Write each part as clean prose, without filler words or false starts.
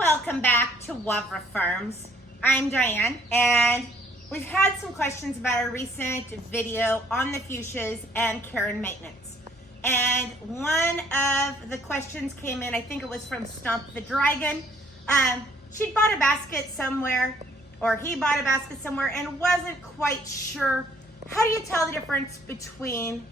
Welcome back to Wavra Farms. I'm Diane, and we've had some questions about our recent video on the fuchsias and care and maintenance. And one of the questions came in, I think it was from Stomp the Dragon. She'd bought a basket somewhere, or he bought a basket somewhere, and wasn't quite sure. How do you tell the difference between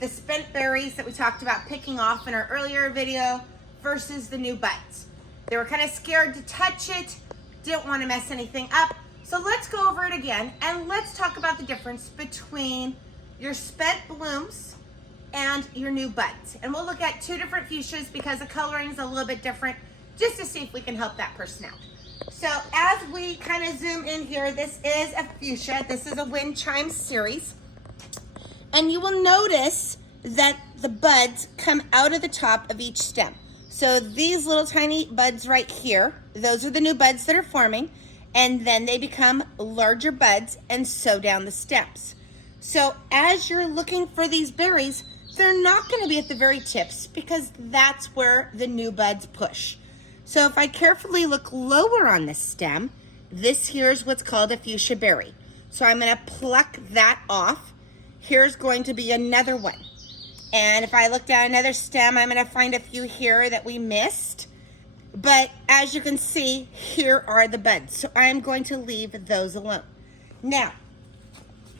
the spent berries that we talked about picking off in our earlier video versus the new buds? They were kind of scared to touch it, didn't want to mess anything up. So let's go over it again, and let's talk about the difference between your spent blooms and your new buds. And we'll look at two different fuchsias because the coloring is a little bit different, just to see if we can help that person out. So as we kind of zoom in here, this is a fuchsia. This is a wind chime series. And you will notice that the buds come out of the top of each stem. So these little tiny buds right here, those are the new buds that are forming, and then they become larger buds and sew down the stems. So as you're looking for these berries, they're not going to be at the very tips because that's where the new buds push. So if I carefully look lower on this stem, this here is what's called a fuchsia berry. So I'm going to pluck that off. Here's going to be another one. And if I look down another stem, I'm going to find a few here that we missed. But as you can see, here are the buds. So I'm going to leave those alone. Now,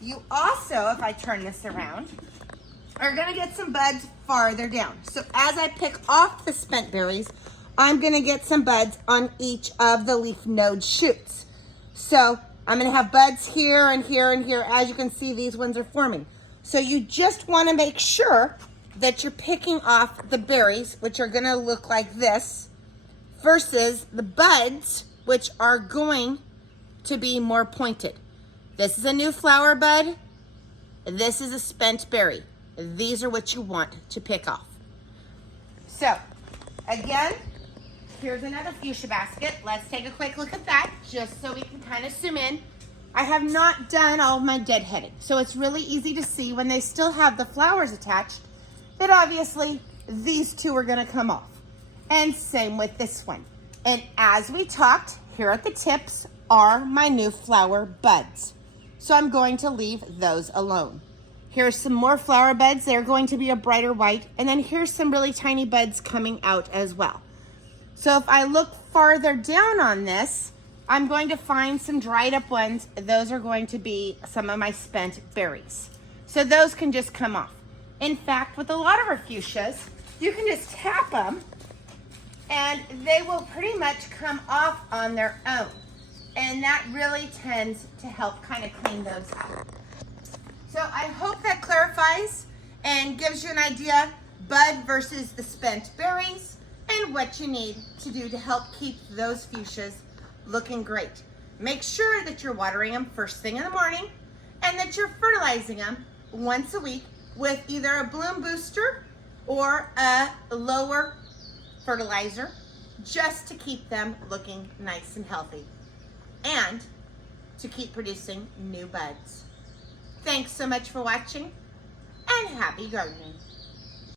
you also, if I turn this around, are going to get some buds farther down. So as I pick off the spent berries, I'm going to get some buds on each of the leaf node shoots. So I'm going to have buds here and here and here. As you can see, these ones are forming. So you just want to make sure that you're picking off the berries, which are going to look like this, versus the buds, which are going to be more pointed. This is a new flower bud. This is a spent berry. These are what you want to pick off. So again, here's another fuchsia basket. Let's take a quick look at that just so we can kind of zoom in. I have not done all of my deadheading, so it's really easy to see when they still have the flowers attached that obviously these two are going to come off. And same with this one. And as we talked, here at the tips are my new flower buds. So I'm going to leave those alone. Here's some more flower buds. They're going to be a brighter white. And then here's some really tiny buds coming out as well. So if I look farther down on this, I'm going to find some dried up ones. Those are going to be some of my spent berries. So those can just come off. In fact, with a lot of our fuchsias, you can just tap them and they will pretty much come off on their own. And that really tends to help kind of clean those out. So I hope that clarifies and gives you an idea, bud versus the spent berries, and what you need to do to help keep those fuchsias looking great. Make sure that you're watering them first thing in the morning and that you're fertilizing them once a week with either a bloom booster or a lower fertilizer, just to keep them looking nice and healthy and to keep producing new buds. Thanks so much for watching, and happy gardening.